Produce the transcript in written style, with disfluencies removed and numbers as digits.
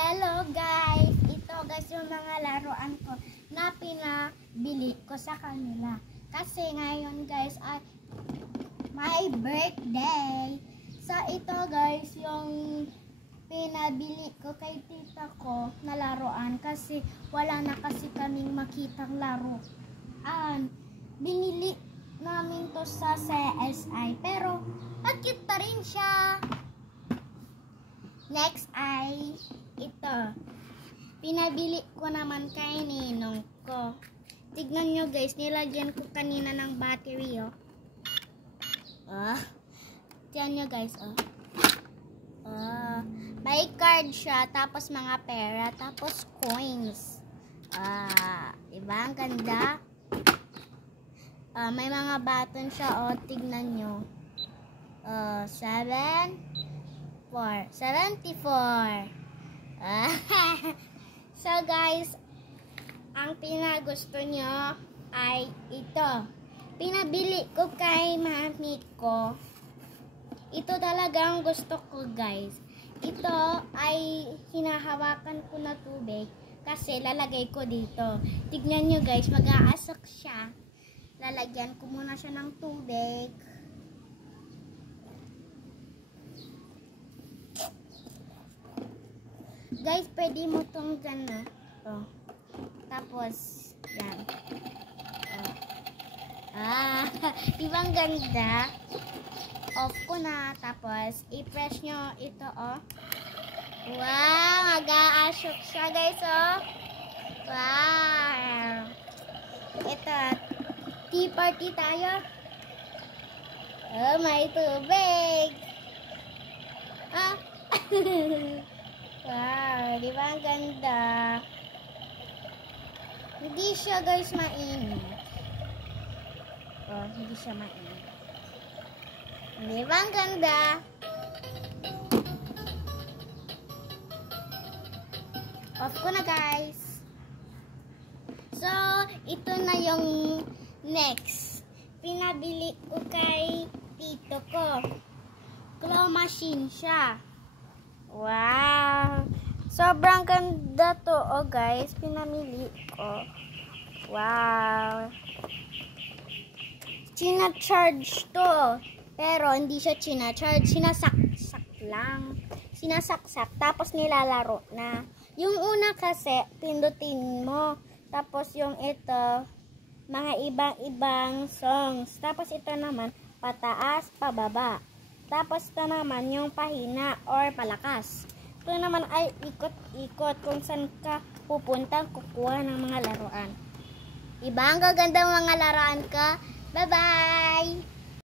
Hello guys! Ito guys yung mga laruan ko na pinabili ko sa kanila. Kasi ngayon guys ay my birthday. So ito guys yung pinabili ko kay tita ko na laruan kasi wala na kasi kaming makitang laruan. Binili namin to sa CSI pero cute pa rin siya. Next ay ito. Pinabili ko naman kay ninong ko. Tignan nyo guys, nilagyan ko kanina ng battery Tignan nyo guys may card siya, tapos mga pera, tapos coins. Diba? Ang ganda. May mga button siya, tignan nyo. 74. So guys, ang pinagusto nyo ay ito. Pinabili ko kay mami ko. Ito talaga ang gusto ko guys. Ito ay hinahawakan ko na tubig kasi lalagay ko dito. Tignan nyo guys, mag-aasok siya. Lalagyan ko muna siya ng tubig. Guys, pwede mo itong gana. Tapos, yan. Diba ang ganda? Off ko na. Tapos, i-press nyo ito, Wow! Mag-a-asyok siya, guys, Wow! Ito. Tea party tayo. May tubig. Wow, di ba ang ganda? Hindi siya guys mainit. Hindi siya mainit. Di ba ang ganda? Off ko na guys. So, ito na yung next. Pinabili ko kay tito ko. Claw machine siya. Wow! Sobrang ganda to, guys. Pinamili ko. Wow! China-charge to. Pero hindi siya china-charge. Sinasaksak lang. Sinasaksak. Tapos nilalaro na. Yung una kasi, pindutin mo. Tapos yung ito, mga ibang-ibang songs. Tapos ito naman, pataas, pababa. Tapos ito naman yung pahina or palakas. Ito naman ay ikot-ikot kung saan ka pupunta kukuha ng mga laruan. Diba ang gaganda mga laruan ka? Bye-bye!